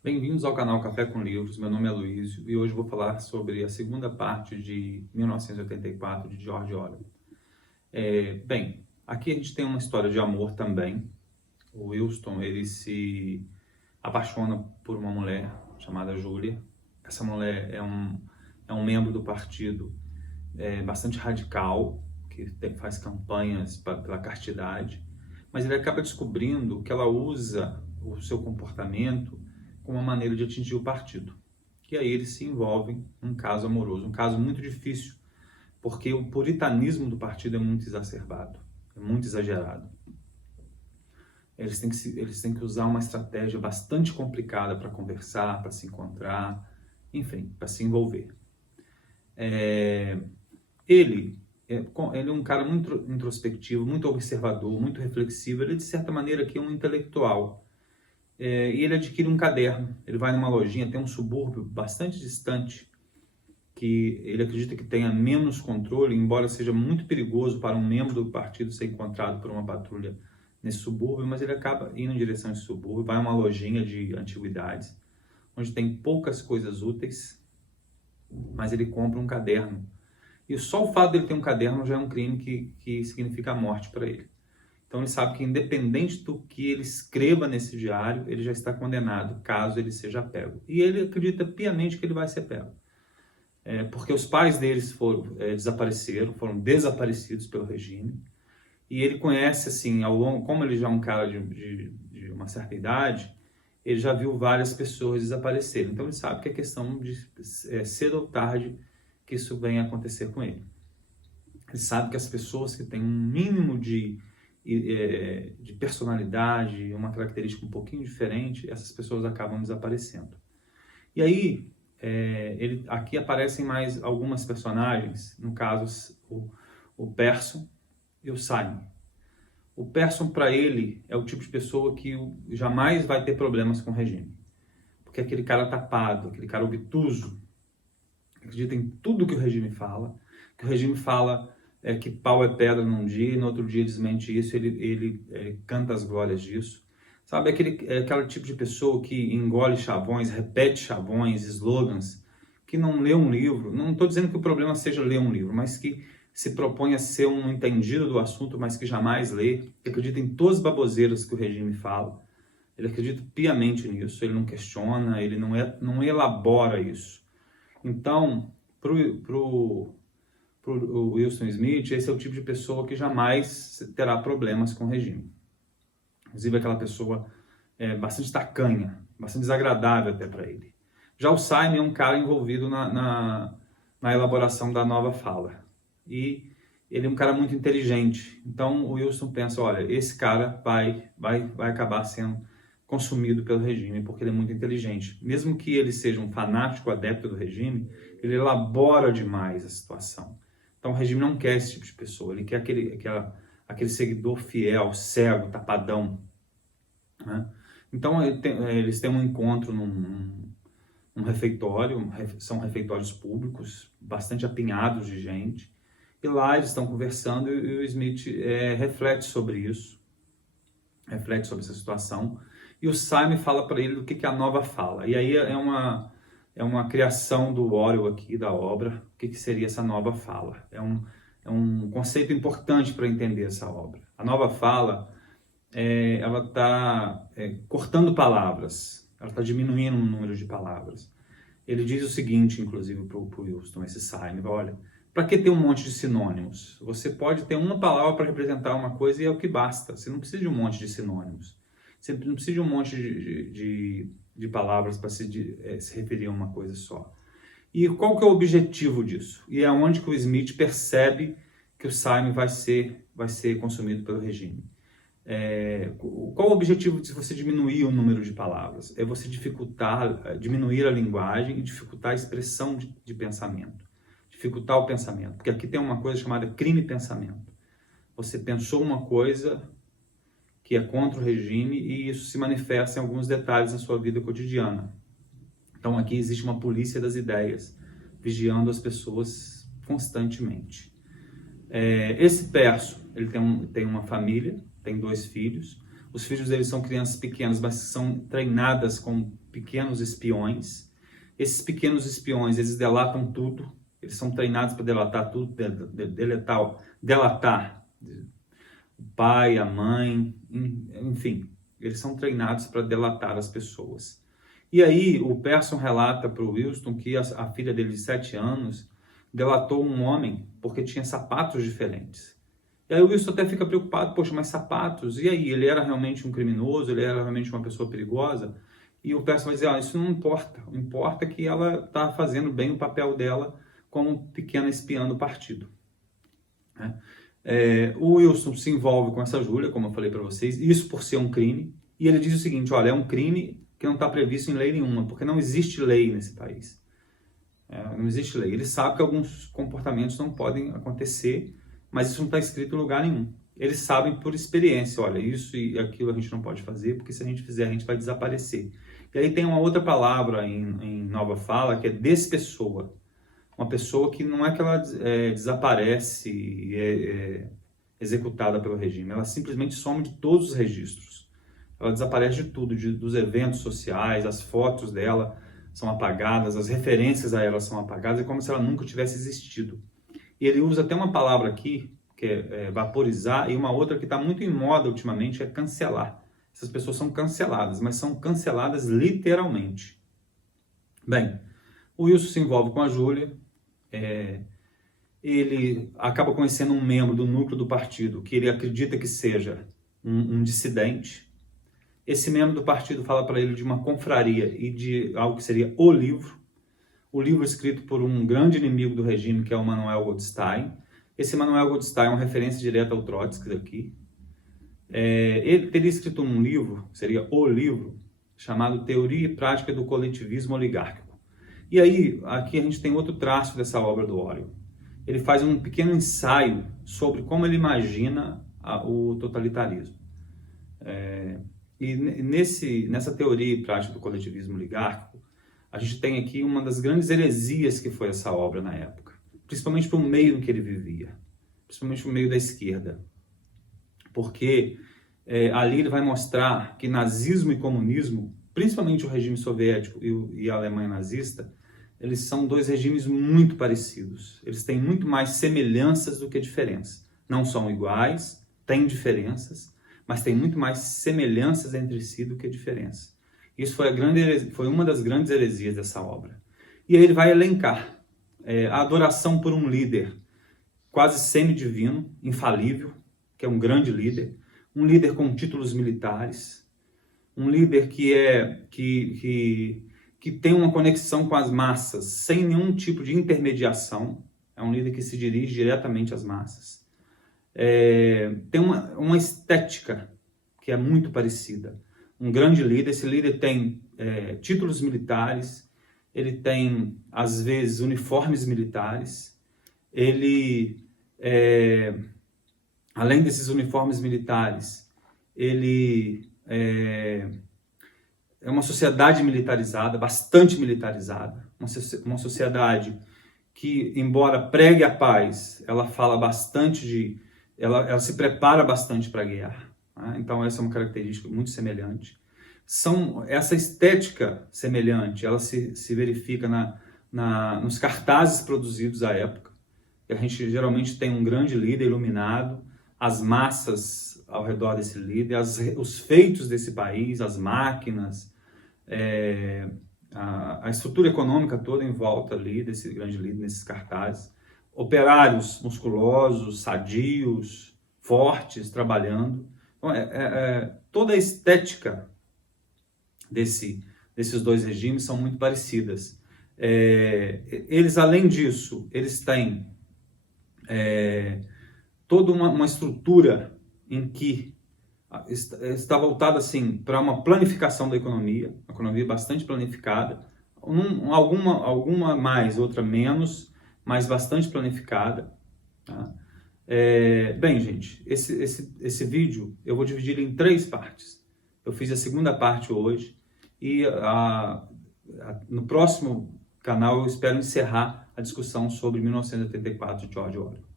Bem-vindos ao canal Café com Livros, meu nome é Luísio e hoje vou falar sobre a segunda parte de 1984 de George Orwell. Aqui a gente tem uma história de amor também. O Winston, ele se apaixona por uma mulher chamada Julia. Essa mulher é um membro do partido bastante radical, que faz campanhas pela castidade, mas ele acaba descobrindo que ela usa o seu comportamento como uma maneira de atingir o partido. E aí eles se envolvem num caso amoroso, um caso muito difícil, porque o puritanismo do partido é muito exacerbado, é muito exagerado. Eles têm que usar uma estratégia bastante complicada para conversar, para se encontrar, enfim, para se envolver. Ele é um cara muito introspectivo, muito observador, muito reflexivo. Ele, de certa maneira, aqui é um intelectual. E ele adquire um caderno. Ele vai numa lojinha, tem um subúrbio bastante distante, que ele acredita que tenha menos controle, embora seja muito perigoso para um membro do partido ser encontrado por uma patrulha nesse subúrbio, mas ele acaba indo em direção a esse subúrbio, vai a uma lojinha de antiguidades, onde tem poucas coisas úteis, mas ele compra um caderno. E só o fato dele ter um caderno já é um crime que significa a morte para ele. Então ele sabe que independente do que ele escreva nesse diário, ele já está condenado, caso ele seja pego. E ele acredita piamente que ele vai ser pego. Porque os pais deles foram desaparecidos pelo regime. E ele conhece, assim, ao longo, como ele já é um cara de uma certa idade, ele já viu várias pessoas desaparecerem. Então ele sabe que é questão de cedo ou tarde que isso venha acontecer com ele. Ele sabe que as pessoas que têm um mínimo de personalidade, uma característica um pouquinho diferente, essas pessoas acabam desaparecendo. E aí, aqui aparecem mais algumas personagens, no caso o Persson e o Simon. O Persson, para ele, é o tipo de pessoa que jamais vai ter problemas com o regime. Porque é aquele cara tapado, aquele cara obtuso, acredita em tudo que o regime fala, que o regime fala que pau é pedra num dia e no outro dia desmente isso, ele canta as glórias disso. Sabe, aquele tipo de pessoa que engole chavões, repete chavões, slogans, que não lê um livro. Não estou dizendo que o problema seja ler um livro, mas que se propõe a ser um entendido do assunto, mas que jamais lê, que acredita em todas as baboseiras que o regime fala. Ele acredita piamente nisso, ele não questiona, ele não elabora isso. Então, pro Wilson Smith, esse é o tipo de pessoa que jamais terá problemas com o regime. Inclusive aquela pessoa bastante tacanha, bastante desagradável até para ele. Já o Simon é um cara envolvido na elaboração da nova fala. E ele é um cara muito inteligente. Então o Wilson pensa, olha, esse cara vai acabar sendo consumido pelo regime, porque ele é muito inteligente. Mesmo que ele seja um fanático adepto do regime, ele elabora demais a situação. Então o regime não quer esse tipo de pessoa, ele quer aquele seguidor fiel, cego, tapadão. Né? Então eles têm um encontro num refeitório, são refeitórios públicos, bastante apinhados de gente, e lá eles estão conversando e o Smith reflete sobre isso, reflete sobre essa situação, e o Simon fala para ele do que é a nova fala. E aí é uma criação do Orwell aqui, da obra, o que seria essa nova fala. É um conceito importante para entender essa obra. A nova fala, ela está cortando palavras, ela está diminuindo o número de palavras. Ele diz o seguinte, inclusive, para o Wilson, esse Simon, olha, para que ter um monte de sinônimos? Você pode ter uma palavra para representar uma coisa e é o que basta. Você não precisa de um monte de sinônimos. Você não precisa de um monte de palavras para se referir a uma coisa só. E qual que é o objetivo disso? E é onde que o Smith percebe que o Simon vai ser consumido pelo regime. Qual o objetivo de você diminuir o número de palavras? É você diminuir a linguagem e dificultar a expressão de pensamento. Dificultar o pensamento. Porque aqui tem uma coisa chamada crime-pensamento. Você pensou uma coisa que é contra o regime e isso se manifesta em alguns detalhes na sua vida cotidiana. Então aqui existe uma polícia das ideias, vigiando as pessoas constantemente. Esse Persson, ele tem uma família, tem 2 filhos. Os filhos dele são crianças pequenas, mas são treinadas com pequenos espiões. Esses pequenos espiões, eles delatam tudo, eles são treinados para delatar tudo, delatar o pai, a mãe, enfim, eles são treinados para delatar as pessoas. E aí o Persson relata para o Wilson que a filha dele de 7 anos delatou um homem porque tinha sapatos diferentes. E aí o Wilson até fica preocupado, poxa, mas sapatos, e aí? Ele era realmente um criminoso, ele era realmente uma pessoa perigosa? E o Persson vai dizer, isso não importa, o importa é que ela está fazendo bem o papel dela como pequena espiã do partido. O Wilson se envolve com essa Júlia, como eu falei para vocês, isso por ser um crime, e ele diz o seguinte, olha, é um crime que não está previsto em lei nenhuma, porque não existe lei nesse país. Não existe lei. Ele sabe que alguns comportamentos não podem acontecer, mas isso não está escrito em lugar nenhum. Eles sabem por experiência, olha, isso e aquilo a gente não pode fazer, porque se a gente fizer, a gente vai desaparecer. E aí tem uma outra palavra em Nova Fala, que é despessoa. Uma pessoa que não é que ela desaparece e é executada pelo regime, ela simplesmente some de todos os registros. Ela desaparece de tudo, dos eventos sociais, as fotos dela são apagadas, as referências a ela são apagadas, é como se ela nunca tivesse existido. E ele usa até uma palavra aqui, que é vaporizar, e uma outra que está muito em moda ultimamente, é cancelar. Essas pessoas são canceladas, mas são canceladas literalmente. Bem, o Wilson se envolve com a Júlia, ele acaba conhecendo um membro do núcleo do partido, que ele acredita que seja um dissidente. Esse membro do partido fala para ele de uma confraria e de algo que seria o livro escrito por um grande inimigo do regime, que é o Manuel Goldstein. Esse Manuel Goldstein é uma referência direta ao Trotsky aqui. Ele teria escrito um livro, seria o livro, chamado Teoria e Prática do Coletivismo Oligárquico. E aí, aqui a gente tem outro traço dessa obra do Orwell. Ele faz um pequeno ensaio sobre como ele imagina o totalitarismo. E nessa teoria e prática do coletivismo oligárquico, a gente tem aqui uma das grandes heresias que foi essa obra na época, principalmente para o meio em que ele vivia, principalmente para o meio da esquerda. Porque ali ele vai mostrar que nazismo e comunismo, principalmente o regime soviético e a Alemanha nazista, eles são dois regimes muito parecidos. Eles têm muito mais semelhanças do que diferenças. Não são iguais, têm diferenças, mas tem muito mais semelhanças entre si do que diferenças. Isso foi uma das grandes heresias dessa obra. E aí ele vai elencar a adoração por um líder quase semidivino, infalível, que é um grande líder, um líder com títulos militares, um líder que tem uma conexão com as massas, sem nenhum tipo de intermediação, é um líder que se dirige diretamente às massas. Tem uma estética que é muito parecida. Um grande líder, esse líder tem títulos militares, ele tem, às vezes, uniformes militares, ele, além desses uniformes militares, ele é uma sociedade militarizada, bastante militarizada, uma sociedade que, embora pregue a paz, ela fala bastante ela se prepara bastante para a guerra. Então essa é uma característica muito semelhante. Essa estética semelhante, ela se verifica nos cartazes produzidos à época. A gente geralmente tem um grande líder iluminado, as massas ao redor desse líder, os feitos desse país, as máquinas, a estrutura econômica toda em volta ali desse grande líder, nesses cartazes. Operários musculosos, sadios, fortes, trabalhando. Então, toda a estética desses dois regimes são muito parecidas. Eles, além disso, eles têm toda uma estrutura em que está voltada assim, para uma planificação da economia, uma economia bastante planificada, alguma mais, outra menos, mas bastante planificada. Tá? Bem, gente, esse vídeo eu vou dividir em 3 partes. Eu fiz a segunda parte hoje e no próximo canal eu espero encerrar a discussão sobre 1984 de George Orwell.